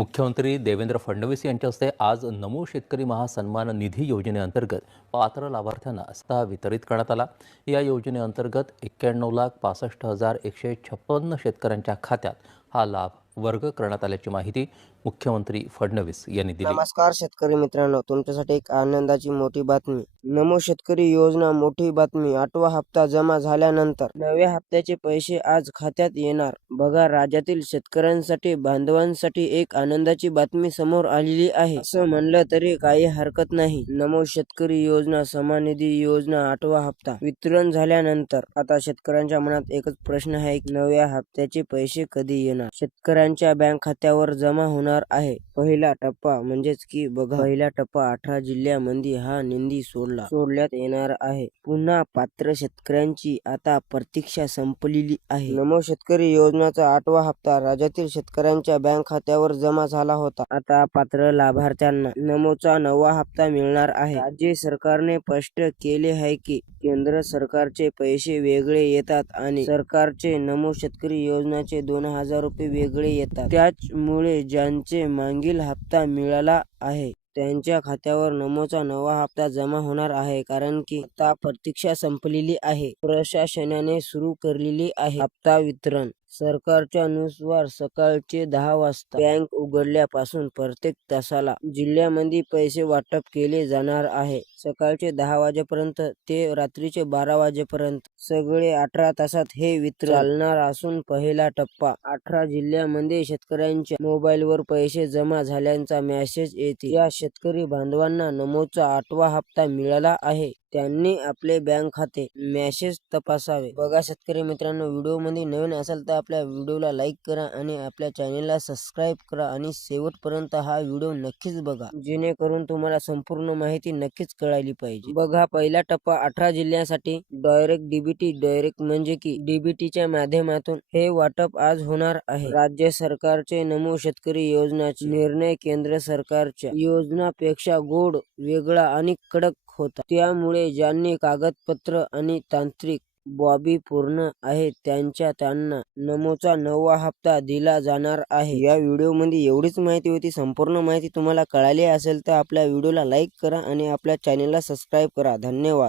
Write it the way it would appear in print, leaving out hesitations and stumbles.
मुख्यमंत्री देवेंद्र फडणवीस यांच्या हस्ते आज नमो शेतकरी महासन्मान निधी योजनेअंतर्गत पात्र लाभार्थ्यांना हस्ता वितरित करण्यात आला। या योजनेअंतर्गत 91,65,156 शेतकऱ्यांच्या खात्यात हा लाभ वर्ग करण्यात आल्याची माहिती मुख्यमंत्री फडणवीस यांनी दिली। नमस्कार शेतकरी मित्रांनो, तुमच्यासाठी एक आनंदाची मोठी बातमी। नमो शेतकरी योजना मोठी बातमी। 8वा हप्ता जमा झाल्यानंतर 9व्या हप्त्याचे पैसे आज खात्यात येणार। बघा, राज्यातील शेतकऱ्यांसाठी बांधवांसाठी एक आनंदाची बातमी समोर आलेली आहे, असं म्हणलं तरी काही हरकत नाही। नमो शेतकरी योजना सन्मान निधी योजना 8वा हप्ता वितरण झाल्यानंतर आता शेतकऱ्यांच्या मनात एकच प्रश्न आहे, 9व्या हप्त्याचे पैसे कधी येणार? शेतकऱ्यांच्या बँक खात्यावर जमा होणार आहे पहिला टप्पा। म्हणजेच की बघा, पहिला टप्पा 18 जिल्ह्यांमध्ये हा निधी सोडण्यात येणार आहे। पुन्हा पात्र शेतकऱ्यांची आता प्रतीक्षा संपलेली आहे। नमो शेतकरी योजनेचा 8वा हप्ता राज्यातील शेतकऱ्यांच्या बँक खात्यावर जमा झाला होता। आता पात्र लाभार्थ्यांना नमोचा 9वा हप्ता मिळणार आहे। राज्य सरकारने स्पष्ट केले आहे की केंद्र सरकारचे पैसे वेगळे येतात आणि सरकारचे नमो शेतकरी योजनेचे 2,000 रुपये वेगळे येतात। त्यामुळे ज्यांचे मागील हप्ता मिळाला आहे त्यांच्या खात्यावर नमोचा 9वा हप्ता जमा होणार आहे, कारण की आता प्रतीक्षा संपलेली आहे। प्रशासनाने सुरू केलेली आहे हप्ता वितरण। सरकारच्या नुसार सकाळचे 10 वाजता बँक उघडल्यापासून प्रत्येक तासाला जिल्ह्यामध्ये पैसे वाटप केले जाणार आहे। सकाळचे 10 वाजेपर्यंत ते रात्रीचे 12 वाजेपर्यंत सगळे 18 तासात हे वितरण चालणार असून पहिला टप्पा 18 जिल्ह्यांमध्ये शेतकऱ्यांच्या मोबाईलवर पैसे जमा झाल्याचा मेसेज येते। या शेतकरी बांधवांना नमोचा 8वा हप्ता मिळाला आहे त्यांनी आपले बँक खाते मेसेज तपासावे। बघा शेतकरी मित्रांनो, व्हिडिओमध्ये नवीन असाल तर आपल्या व्हिडिओला लाईक करा आणि आपल्या चॅनेलला सबस्क्राईब करा आणि शेवटपर्यंत हा व्हिडिओ नक्कीच बघा, जेणेकरून तुम्हाला संपूर्ण माहिती नक्कीच कळाली पाहिजे। बघा, पहिला टप्पा 18 जिल्ह्यांसाठी डायरेक्ट डीबीटी म्हणजे की डीबीटीच्या माध्यमातून हे वाटप आज होणार आहे। राज्य सरकारचे नमो शेतकरी योजनेचा निर्णय केंद्र सरकारच्या योजनापेक्षा गोड, वेगळा आणि कडक होता। त्यामुळे ज्यांनी कागदपत्र आणि तांत्रिक बाबी पूर्ण आहेत त्यांना नमोचा 9वा हप्ता दिला जाणार आहे। या व्हिडिओमध्ये एवढीच माहिती होती। संपूर्ण माहिती तुम्हाला कळाली असेल तर आपल्या व्हिडिओला लाईक करा आणि आपल्या चॅनेलला सबस्क्राईब करा। धन्यवाद।